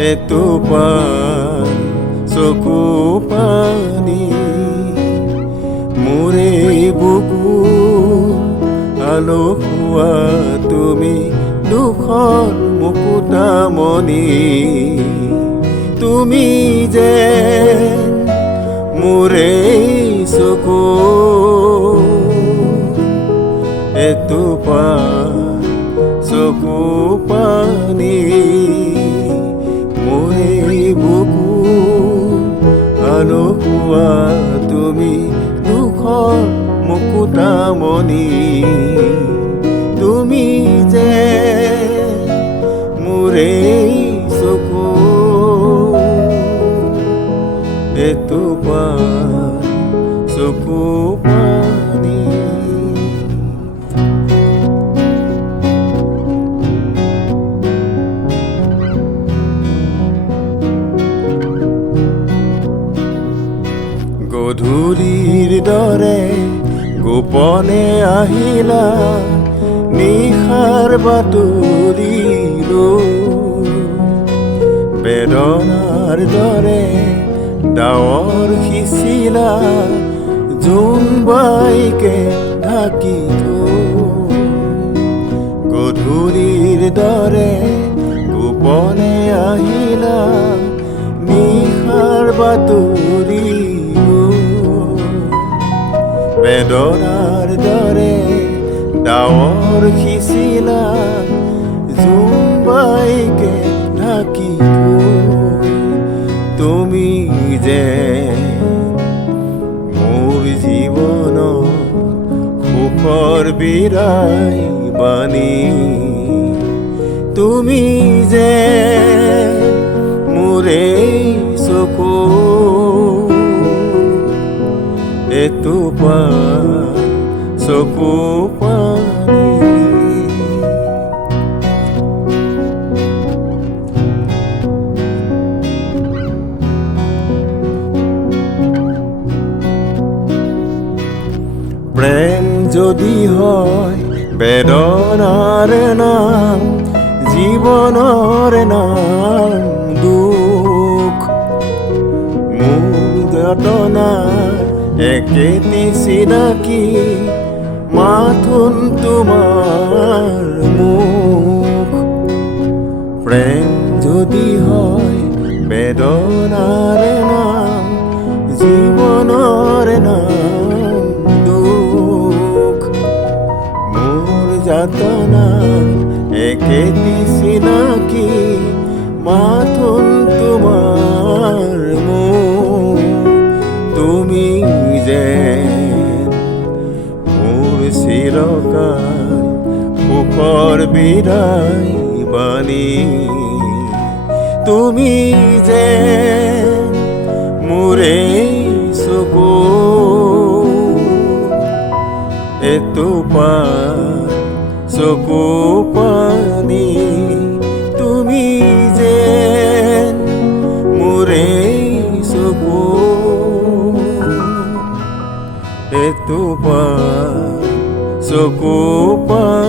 এটোপাল চকু পানী মোৰে বুকু আলসুৱা তুমি দুখৰ মুকুতামণি তুমি যে মোৰে চকু এটোপাল চকু পানী মোৰে বুকু আলসুৱা তুমি দুখৰ মুকুতামণি তুমি যে মোৰে চকু এটোপাল চকু পানী গধূলিৰ দৰে গোপনে আহিলা নিশাৰ বাতৰি বেদনাৰ দৰে ডাৱৰ সিঁচিলা জোনবাইকে ঢাকি গধূলিৰ দৰে গোপনে আহিলা নিশাৰ বাতৰি বেদনাৰ দৰে ডাৱৰ সিঁচিলা জোনবাইকে ঢাকি তুমি যে মোৰ জীৱনৰ সুখৰ বিৰাই বাণী তুমি যে মোৰে চকু এটোপাল চকু পানী প্ৰেম যদি হয় বেদনাৰ নাম জীৱনৰ নাম দুখ মোৰ যাতনাৰ একেটি চিনাকি মাথোন তোমাৰ মুখ প্ৰেম যদি হয় বেদনাৰ নাম জীৱনৰ নাম দুখ মোৰ যাতনাৰ একেটি চিনাকি মাথোন তোমাৰ মুখ তুমি যে মোৰ চিৰকাল সুখৰ বিৰাই বাণী তুমি যে মোৰে চকু এটোপাল চকু পানী তুমি যে মোৰে চকু এটোপাল চকু পানী